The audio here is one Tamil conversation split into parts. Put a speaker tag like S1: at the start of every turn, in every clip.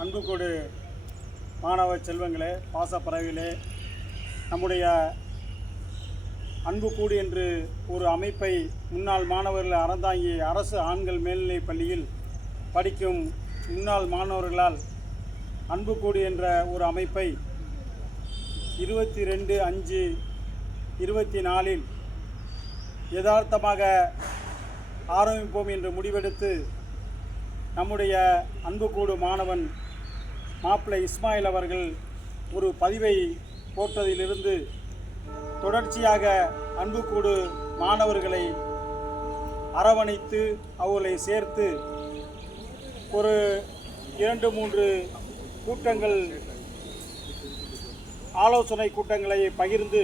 S1: அன்புக்கோடு மாணவ செல்வங்களே பாசப்பறவைகளே நம்முடைய அன்புக்கூடு என்று ஒரு அமைப்பை முன்னாள் மாணவர்கள் அறந்தாங்கி அரசு ஆண்கள் மேல்நிலைப் பள்ளியில் படிக்கும் முன்னாள் மாணவர்களால் அன்புக்கூடு என்ற ஒரு அமைப்பை இருபத்தி ரெண்டு அஞ்சு இருபத்தி நாலில் யதார்த்தமாக ஆரம்பிப்போம் என்று முடிவெடுத்து நம்முடைய அன்புக்கூடு மாணவன் மாப்பிள்ளை இஸ்மாயில் அவர்கள் ஒரு பதிவை போட்டதிலிருந்து தொடர்ச்சியாக அன்புக்கூடு மாணவர்களை அரவணைத்து அவர்களை சேர்த்து ஒரு இரண்டு மூன்று கூட்டங்கள் ஆலோசனை கூட்டங்களை பகிர்ந்து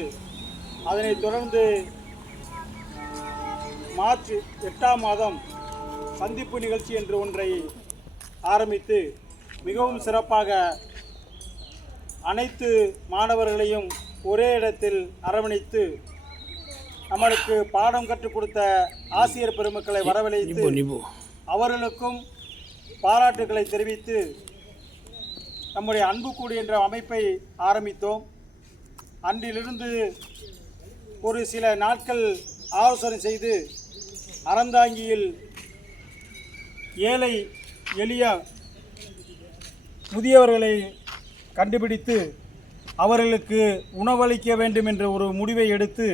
S1: அதனைத் தொடர்ந்து மார்ச் எட்டாம் மாதம் சந்திப்பு நிகழ்ச்சி என்று ஒன்றை ஆரம்பித்து மிகவும் சிறப்பாக அனைத்து மாணவர்களையும் ஒரே இடத்தில் அரவணைத்து நம்மளுக்கு பாடம் கற்றுக் கொடுத்த ஆசிரியர் பெருமக்களை வரவழைத்து அவர்களுக்கும் பாராட்டுக்களை தெரிவித்து நம்முடைய அன்புக்கூடு என்ற அமைப்பை ஆரம்பித்தோம். அன்றிலிருந்து ஒரு சில நாட்கள் ஆலோசனை செய்து அறந்தாங்கியில் ஏழை எளிய முதியவர்களை கண்டுபிடித்து அவர்களுக்கு உணவளிக்க வேண்டும் என்ற ஒரு முடிவை எடுத்து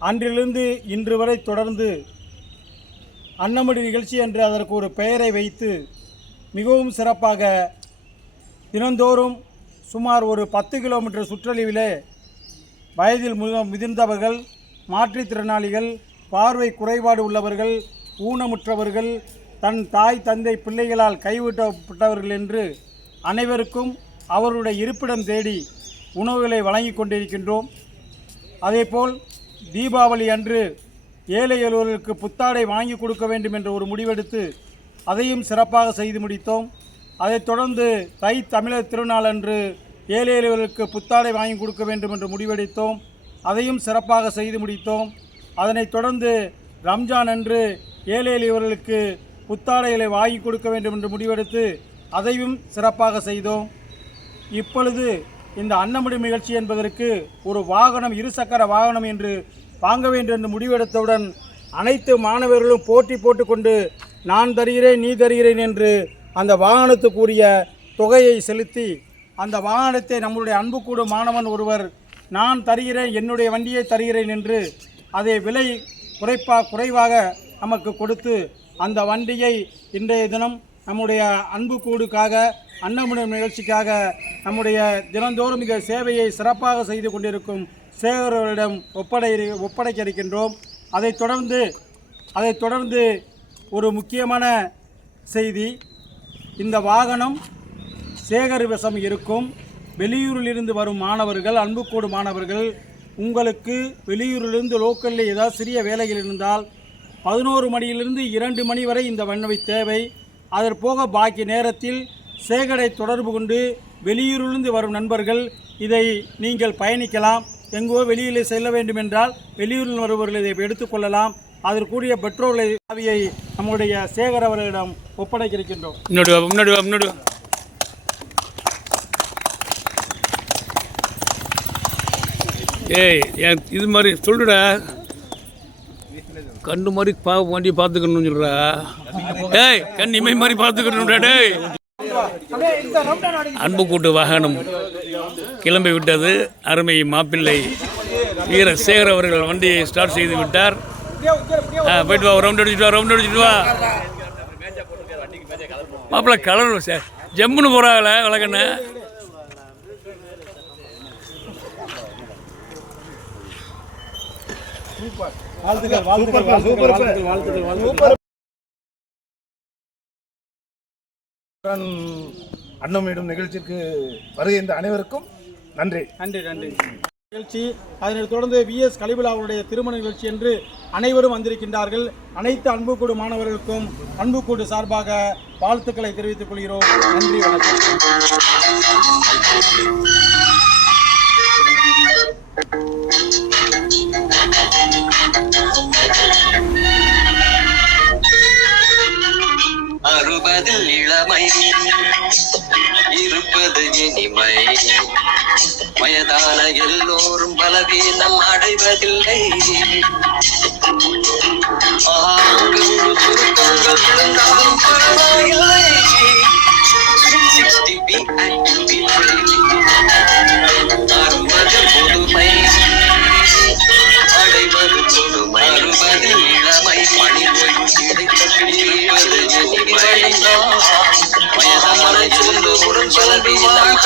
S1: அன்றிலிருந்து இன்று வரை தொடர்ந்து அன்னமடி நிகழ்ச்சி என்று அதற்கு ஒரு பெயரை வைத்து மிகவும் சிறப்பாக தினந்தோறும் சுமார் ஒரு பத்து கிலோமீட்டர் சுற்றளவிலே வயதில் முக முதிர்ந்தவர்கள் மாற்றுத்திறனாளிகள் பார்வை குறைபாடு உள்ளவர்கள் ஊனமுற்றவர்கள் தன் தாய் தந்தை பிள்ளைகளால் கைவிட்டப்பட்டவர்கள் என்று அனைவருக்கும் அவருடைய இருப்பிடம் தேடி உணவுகளை வழங்கி கொண்டிருக்கின்றோம். அதேபோல் தீபாவளி அன்று ஏழை எளியவர்களுக்கு புத்தாடை வாங்கி கொடுக்க வேண்டும் என்ற ஒரு முடிவெடுத்து அதையும் சிறப்பாக செய்து முடித்தோம். அதைத் தொடர்ந்து தை தமிழர் திருநாள் அன்று ஏழை எளியவர்களுக்கு புத்தாடை வாங்கி கொடுக்க வேண்டும் என்று முடிவெடுத்தோம். அதையும் சிறப்பாக செய்து முடித்தோம். அதனைத் தொடர்ந்து ரம்ஜான் அன்று ஏழை எளியவர்களுக்கு புத்தாடைகளை வாங்கி கொடுக்க வேண்டும் என்று முடிவெடுத்து அதையும் சிறப்பாக செய்தோம். இப்பொழுது இந்த அன்னமுடி நிகழ்ச்சி என்பதற்கு ஒரு வாகனம் இருசக்கர வாகனம் என்று வாங்க வேண்டும் என்று முடிவெடுத்தவுடன் அனைத்து மாணவர்களும் போட்டி போட்டுக்கொண்டு நான் தருகிறேன் நீ தருகிறேன் என்று அந்த வாகனத்துக்குரிய தொகையை செலுத்தி அந்த வாகனத்தை நம்முடைய அன்புக்கூடு மாணவன் ஒருவர் நான் தருகிறேன் என்னுடைய வண்டியை தருகிறேன் என்று அதை விலை குறைப்பா குறைவாக நமக்கு கொடுத்து அந்த வண்டியை இன்றைய தினம் நம்முடைய அன்பு கூடுக்காக அன்னமுடன் நிகழ்ச்சிக்காக நம்முடைய தினந்தோறும் மிக சேவையை சிறப்பாக செய்து கொண்டிருக்கும் சேகரவரிடம் ஒப்படை ஒப்படைக்க இருக்கின்றோம் அதைத் தொடர்ந்து அதைத் தொடர்ந்து ஒரு முக்கியமான செய்தி. இந்த வாகனம் சேகர் வசம் இருக்கும். வெளியூரிலிருந்து வரும் மாணவர்கள் அன்புக்கூடு மாணவர்கள் உங்களுக்கு வெளியூரிலிருந்து லோக்கலில் ஏதாவது சிறிய வேலைகள் இருந்தால் பதினோரு மணியிலிருந்து இரண்டு மணி வரை இந்த வண்ணவை தேவை. அதற்போக பாக்கி நேரத்தில் சேகரை தொடர்பு கொண்டு வெளியூரிலிருந்து வரும் நண்பர்கள் இதை நீங்கள் பயணிக்கலாம். எங்கோ வெளியில் செல்ல வேண்டும் என்றால் வெளியூரில் வருபவர்கள் இதை எடுத்துக்கொள்ளலாம் அதற்குரிய பெட்ரோலை சாவியை நம்முடைய சேகர் அவர்களிடம் ஒப்படைக்க இருக்கின்றோம்
S2: முன்னாடி முன்னாடி முன்னாடி ஏய் இது மாதிரி சொல்லுடா. கண்ணு மாதிரி பா வண்டி பார்த்துக்கணும்னு சொல்கிறா ஏய் கண் இமை மாதிரி பார்த்துக்கணும்டா டேய். அன்பு கூட்டு வாகனம் கிளம்பி விட்டது. அருமை மாப்பிள்ளை வீர சேகர் அவர்கள் வண்டியை ஸ்டார்ட் செய்து விட்டார். போயிட்டு வா ரவுண்ட் அடிச்சுட்டு வா ரவுண்ட் அடிச்சுட்டு வா. மாப்பிள்ளை கலர் சார் ஜம்முன்னு போகிறாங்களே விளக்கண்ண.
S1: வாழ்த்துக்கள் வாழ்த்துக்கள் வாழ்த்துக்கள் வாழ்த்துக்கள் வாழ்த்துக்கள் வாழ்த்துக்கள்.
S3: அன்னமிடும் நிகழ்ச்சிக்கு வருகின்ற அனைவருக்கும் நன்றி.
S1: நன்றி நன்றி. நிகழ்ச்சி அதனைத் தொடர்ந்து விஎஸ் கலிபுலா அவருடைய திருமண நிகழ்ச்சி என்று அனைவரும் வந்திருக்கின்றார்கள். அனைத்து அன்புக்கூடு மாணவர்களுக்கும் அன்புக்கூடு சார்பாக வாழ்த்துக்களை தெரிவித்துக் கொள்கிறோம். நன்றி வணக்கம்.
S4: இருப்பது இனிமை வயதான எல்லோரும் பலவீனம் அடைவதில்லை. ஆங்கு சுருக்கங்கள் விழுந்தாலும் பரவாயில்லை. புதுமை அடைவது கொடுமை. அறுபது இளமை. மணி பிடிப்பது பலவீனம்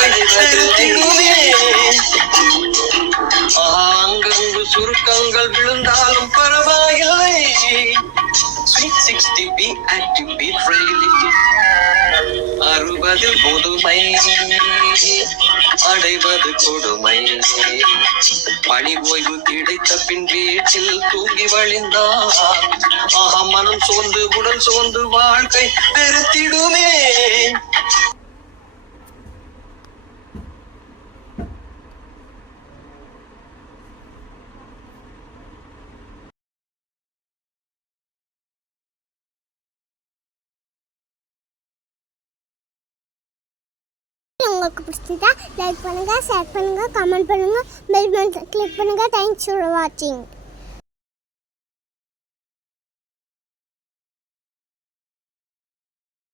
S4: அடைவதில்லை சுருக்கங்கள் விழுந்தாலும் பரவாயில்லை. Sweet sixty be active be அறுபது புதுமை. அடைவது கொடுமை. பணி ஓய்வு கிடைத்த பின் வீட்டில் தூங்கி வழிந்தார் ஆஹா மனம் சோர்ந்து உடல் சோர்ந்து வாழ்க்கை பெருத்திடுமே.
S5: உங்களுக்கு பிடிச்சிருந்தா லைக் பண்ணுங்கள் ஷேர் பண்ணுங்கள் கமெண்ட் பண்ணுங்கள் பெல் பட்டன் கிளிக் பண்ணுங்கள் தேங்க்ஸ் ஃபார் வாட்சிங்